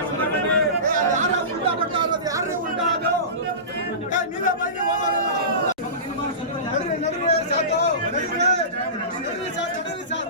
ಯಾರೇ ಉಲ್ಟಾ ಬರ್ತಾ ಇರೋದು ಯಾರೇ ಉಲ್ಟಾ ಅದು ಏ, ನೀವೇ ಬನ್ನಿ ಹೋಗೋಣ ನಡ್ರಿ ನಡ್ರಿ ಸಾಕು ನಡ್ರಿ ನಡ್ರಿ ಸರ್ ನಡ್ರಿ ಸರ್ ನಡ್ರಿ ಸರ್ ನಡ್ರಿ ಸರ್ ಮಾಡಿ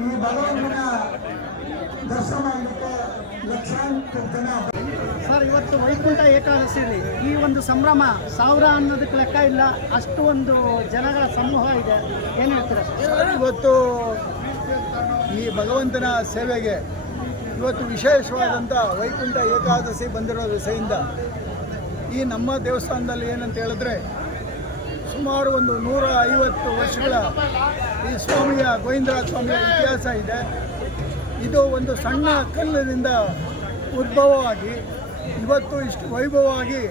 ಈ ಭಗವಂತನ ದರ್ಶನ ಸರ್, ಇವತ್ತು ವೈಕುಂಠ ಏಕಾದಶಿಯಲ್ಲಿ ಈ ಒಂದು ಸಂಭ್ರಮ ಸಾವಿರ ಅನ್ನೋದಕ್ಕೆ ಲೆಕ್ಕ ಇಲ್ಲ, ಅಷ್ಟು ಒಂದು ಜನಗಳ ಸಮೂಹ ಇದೆ. ಏನು ಹೇಳ್ತೀರಾ ಇವತ್ತು ಈ ಭಗವಂತನ ಸೇವೆಗೆ ಇವತ್ತು ವಿಶೇಷವಾದಂಥ ವೈಕುಂಠ ಏಕಾದಶಿ ಬಂದಿರೋ ದಿಸೆಯಿಂದ ಈ ನಮ್ಮ ದೇವಸ್ಥಾನದಲ್ಲಿ ಏನಂತ ಹೇಳಿದ್ರೆ ಸುಮಾರು ಒಂದು ನೂರ ಐವತ್ತು ವರ್ಷಗಳ ಈ ಸ್ವಾಮಿಯ, ಗೋವಿಂದರಾಜ ಸ್ವಾಮಿಯ ಇತಿಹಾಸ ಇದೆ. ಇದು ಒಂದು ಸಣ್ಣ ಕಲ್ಲಿನಿಂದ ಉದ್ಭವವಾಗಿ, ಇವತ್ತು ಇಷ್ಟು ವೈಭವವಾಗಿ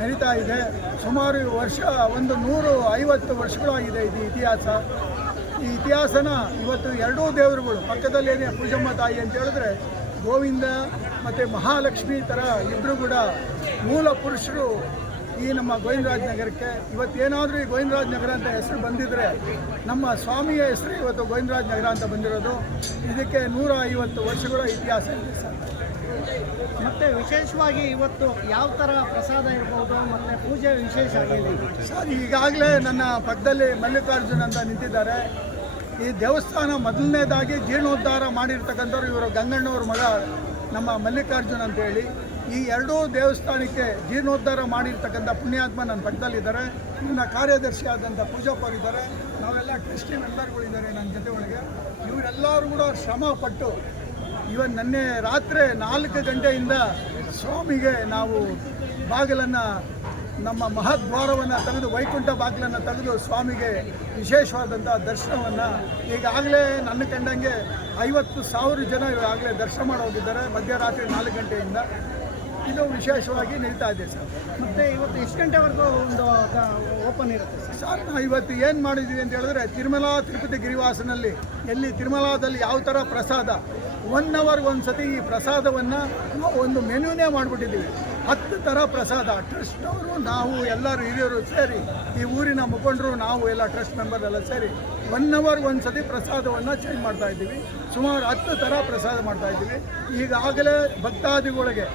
ನಡೀತಾ ಇದೆ. ಸುಮಾರು ವರ್ಷ ಒಂದು ನೂರು ಐವತ್ತು ವರ್ಷಗಳಾಗಿದೆ ಇದು ಇತಿಹಾಸ. ಈ ಇತಿಹಾಸನ ಇವತ್ತು ಎರಡೂ ದೇವರುಗಳು, ಪಕ್ಕದಲ್ಲೇನೆ ಪೂಜಮ್ಮ ತಾಯಿ ಅಂತ ಹೇಳಿದ್ರೆ ಗೋವಿಂದ ಮತ್ತು ಮಹಾಲಕ್ಷ್ಮಿ ಥರ ಇಬ್ಬರು ಕೂಡ ಮೂಲ ಪುರುಷರು ಈ ನಮ್ಮ ಗೋವಿಂದರಾಜ್ ನಗರಕ್ಕೆ. ಇವತ್ತೇನಾದರೂ ಈ ಗೋವಿಂದರಾಜ್ ನಗರ ಅಂತ ಹೆಸರು ಬಂದಿದ್ದರೆ ನಮ್ಮ ಸ್ವಾಮಿಯ ಹೆಸರು ಇವತ್ತು ಗೋವಿಂದರಾಜ್ ನಗರ ಅಂತ ಬಂದಿರೋದು. ಇದಕ್ಕೆ ನೂರ ಐವತ್ತು ವರ್ಷಗಳ ಇತಿಹಾಸ ಇದೆ ಸರ್. ಮತ್ತು ವಿಶೇಷವಾಗಿ ಇವತ್ತು ಯಾವ ಥರ ಪ್ರಸಾದ ಇರ್ಬೋದು ಮತ್ತು ಪೂಜೆ ವಿಶೇಷ ಆಗಿದೆ ಸರ್ ಈಗಾಗಲೇ ನನ್ನ ಪಕ್ಕದಲ್ಲಿ ಮಲ್ಲಿಕಾರ್ಜುನ್ ಅಂತ ನಿಂತಿದ್ದಾರೆ. ಈ ದೇವಸ್ಥಾನ ಮೊದಲನೇದಾಗಿ ಜೀರ್ಣೋದ್ಧಾರ ಮಾಡಿರ್ತಕ್ಕಂಥವ್ರು ಇವರು ಗಂಗಣ್ಣವ್ರ ಮಗ, ನಮ್ಮ ಮಲ್ಲಿಕಾರ್ಜುನ್ ಅಂತೇಳಿ ಈ ಎರಡೂ ದೇವಸ್ಥಾನಕ್ಕೆ ಜೀರ್ಣೋದ್ಧಾರ ಮಾಡಿರ್ತಕ್ಕಂಥ ಪುಣ್ಯಾತ್ಮ ನನ್ನ ಪಕ್ಕದಲ್ಲಿದ್ದಾರೆ. ನನ್ನ ಕಾರ್ಯದರ್ಶಿ ಆದಂಥ ಪೂಜಾಪರ್ ಇದ್ದಾರೆ ನಾವೆಲ್ಲ ಟ್ರಸ್ಟಿ ಮೆಂಬರ್ಗಳಿದ್ದಾರೆ ನನ್ನ ಜೊತೆ ಒಳಗೆ. ಇವರೆಲ್ಲರೂ ಕೂಡ ಶ್ರಮ ಪಟ್ಟು ಇವನ್ ನಿನ್ನೆ ರಾತ್ರಿ ನಾಲ್ಕು ಗಂಟೆಯಿಂದ ಸ್ವಾಮಿಗೆ ನಾವು ಬಾಗಿಲನ್ನು ನಮ್ಮ ಮಹದ್ವಾರವನ್ನು ತೆಗೆದು ವೈಕುಂಠ ಬಾಗಿಲನ್ನು ತೆಗೆದು ಸ್ವಾಮಿಗೆ ವಿಶೇಷವಾದಂಥ ದರ್ಶನವನ್ನು ಈಗಾಗಲೇ ನನ್ನ ಕಂಡಂಗೆ ಐವತ್ತು ಸಾವಿರ ಜನ ಈಗಾಗಲೇ ದರ್ಶನ ಮಾಡಿ ಹೋಗಿದ್ದಾರೆ ಮಧ್ಯರಾತ್ರಿ ನಾಲ್ಕು ಗಂಟೆಯಿಂದ. ಇದು ವಿಶೇಷವಾಗಿ ನಿಲ್ತಾ ಇದೆ ಸರ್. ಮತ್ತು ಇವತ್ತು ಎಷ್ಟು ಗಂಟೆವರೆಗೂ ಒಂದು ಓಪನ್ ಇರುತ್ತೆ ಸರ್? ಸರ್ ನಾವು ಇವತ್ತು ಏನು ಮಾಡಿದ್ವಿ ಅಂತ ಹೇಳಿದ್ರೆ ತಿರುಮಲ ತಿರುಪತಿ ಗಿರಿವಾಸನಲ್ಲಿ ಎಲ್ಲಿ ತಿರುಮಲಾದಲ್ಲಿ ಯಾವ ಥರ ಪ್ರಸಾದ ಒನ್ ಅವರ್ಗೆ ಒಂದು ಸತಿ ಈ ಪ್ರಸಾದವನ್ನು ಒಂದು ಮೆನ್ಯೂನೇ ಮಾಡಿಬಿಟ್ಟಿದ್ದೀವಿ. ಹತ್ತು ಥರ ಪ್ರಸಾದ ಟ್ರಸ್ಟ್ನವರು ನಾವು ಎಲ್ಲರೂ ಹಿರಿಯರು ಸೇರಿ, ಈ ಊರಿನ ಮುಖಂಡರು, ನಾವು ಎಲ್ಲ ಟ್ರಸ್ಟ್ ಮೆಂಬರ್ ಎಲ್ಲ ಸೇರಿ ಒನ್ ಅವರ್ ಒಂದು ಸತಿ ಪ್ರಸಾದವನ್ನು ಚೇಂಜ್ ಮಾಡ್ತಾ ಇದ್ದೀವಿ. ಸುಮಾರು ಹತ್ತು ಥರ ಪ್ರಸಾದ ಮಾಡ್ತಾ ಇದ್ದೀವಿ. ಈಗಾಗಲೇ ಭಕ್ತಾದಿಗಳಿಗೆ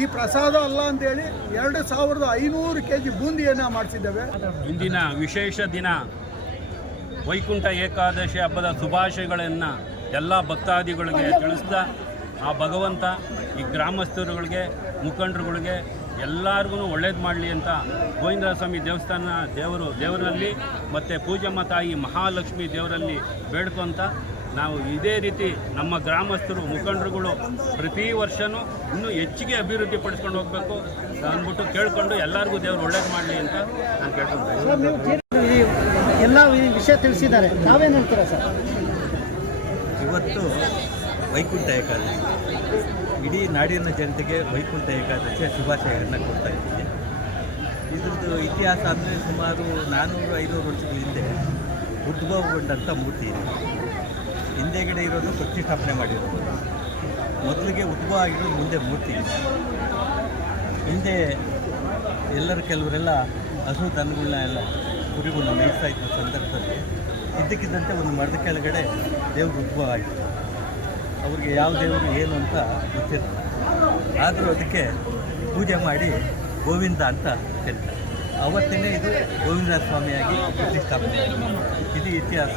ಈ ಪ್ರಸಾದ ಅಲ್ಲ ಅಂತೇಳಿ ಎರಡು ಸಾವಿರದ ಐನೂರು ಕೆ ಜಿ ಬೂಂದಿಯನ್ನು ಮಾಡಿಸಿದ್ದೇವೆ. ಇಂದಿನ ವಿಶೇಷ ದಿನ. ವೈಕುಂಠ ಏಕಾದಶಿ ಹಬ್ಬದ ಶುಭಾಶಯಗಳನ್ನು ಎಲ್ಲ ಭಕ್ತಾದಿಗಳಿಗೆ ತಿಳಿಸ್ತಾ ಆ ಭಗವಂತ ಈ ಗ್ರಾಮಸ್ಥರುಗಳಿಗೆ ಮುಖಂಡರುಗಳಿಗೆ ಎಲ್ಲರಿಗೂ ಒಳ್ಳೇದು ಮಾಡಲಿ ಅಂತ ಗೋವಿಂದರ ಸ್ವಾಮಿ ದೇವಸ್ಥಾನ ದೇವರು ದೇವರಲ್ಲಿ ಮತ್ತು ಪೂಜಮ್ಮ ತಾಯಿ ಮಹಾಲಕ್ಷ್ಮಿ ದೇವರಲ್ಲಿ ಬೇಡ್ಕೊಂತ ನಾವು ಇದೇ ರೀತಿ ನಮ್ಮ ಗ್ರಾಮಸ್ಥರು ಮುಖಂಡರುಗಳು ಪ್ರತಿ ವರ್ಷವೂ ಇನ್ನೂ ಹೆಚ್ಚಿಗೆ ಅಭಿವೃದ್ಧಿ ಪಡಿಸ್ಕೊಂಡು ಹೋಗಬೇಕು ಅಂದ್ಬಿಟ್ಟು ಕೇಳಿಕೊಂಡು ಎಲ್ಲರಿಗೂ ದೇವರು ಒಳ್ಳೇದು ಮಾಡಲಿ ಅಂತ ನಾನು ಕೇಳ್ಕೊಳ್ತಾ ಸರ್ ನೀವು ಜೀರ್ಣ- ಈ ಎಲ್ಲ ವಿಷಯ ತಿಳಿಸಿದ್ದಾರೆ. ನಾವೇನು ಹೇಳ್ತೀರಾ ಸರ್? ಇವತ್ತು ವೈಕುಂಠ ಏಕಾದಶಿ ಇಡೀ ನಾಡಿನ ಜನತೆಗೆ ವೈಕುಂಠ ಏಕಾದಶಿಯ ಶುಭಾಶಯಗಳನ್ನು ಕೊಡ್ತಾ ಇದ್ದೀನಿ. ಇದ್ರದ್ದು ಇತಿಹಾಸ ಅಂದರೆ ಸುಮಾರು ನಾನ್ನೂರು ಐನೂರು ವರ್ಷಗಳ ಹಿಂದೆ ಉದ್ಭವಗೊಂಡಂಥ ಮೂರ್ತಿ ಇದೆ. ಹಿಂದೆಗಡೆ ಇರೋದು ಪ್ರತಿಷ್ಠಾಪನೆ ಮಾಡಿರೋದು. ಮೊದಲಿಗೆ ಉದ್ಭವ ಆಗಿರೋದು ಮುಂದೆ ಮೂರ್ತಿ ಇದೆ. ಹಿಂದೆ ಎಲ್ಲರೂ ಕೆಲವರೆಲ್ಲ ಹಸು ದನಗಳನ್ನ ಎಲ್ಲ ಕುರಿಗಳನ್ನ ಮೇಯಿಸ್ತಾ ಇದ್ದ ಸಂದರ್ಭದಲ್ಲಿ ಇದ್ದಕ್ಕಿದ್ದಂತೆ ಒಂದು ಮರದ ಕೆಳಗಡೆ ದೇವ್ರ ಉದ್ಭವ ಆಯಿತು ಅವ್ರಿಗೆ ಯಾವ ದೇವರು ಏನು ಅಂತ ಗೊತ್ತಿರಲ್ಲ ಆದರೂ ಅದಕ್ಕೆ ಪೂಜೆ ಮಾಡಿ ಗೋವಿಂದ ಅಂತ ಕರೀತಾರೆ ಅವತ್ತೇ ಇದು ಗೋವಿಂದ ಸ್ವಾಮಿಯಾಗಿ ಪ್ರತಿಷ್ಠಾಪನೆ. ಇದು ಇತಿಹಾಸ.